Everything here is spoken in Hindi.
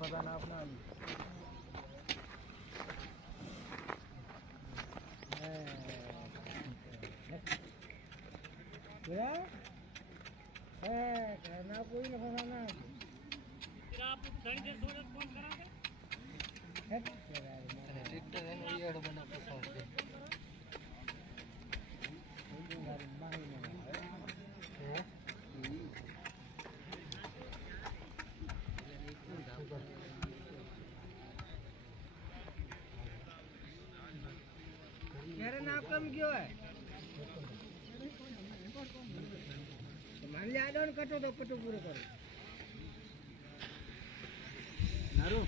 पता ना अपना ना कोई ना फसाना फिर आप घड़ी देर सोच फोन कराओगे ट्रैक्टर है ये अड़ बना फसा दे मेरा नाम कम क्यों है मान लिया आदो कटो तो पटो पूरो करो नारो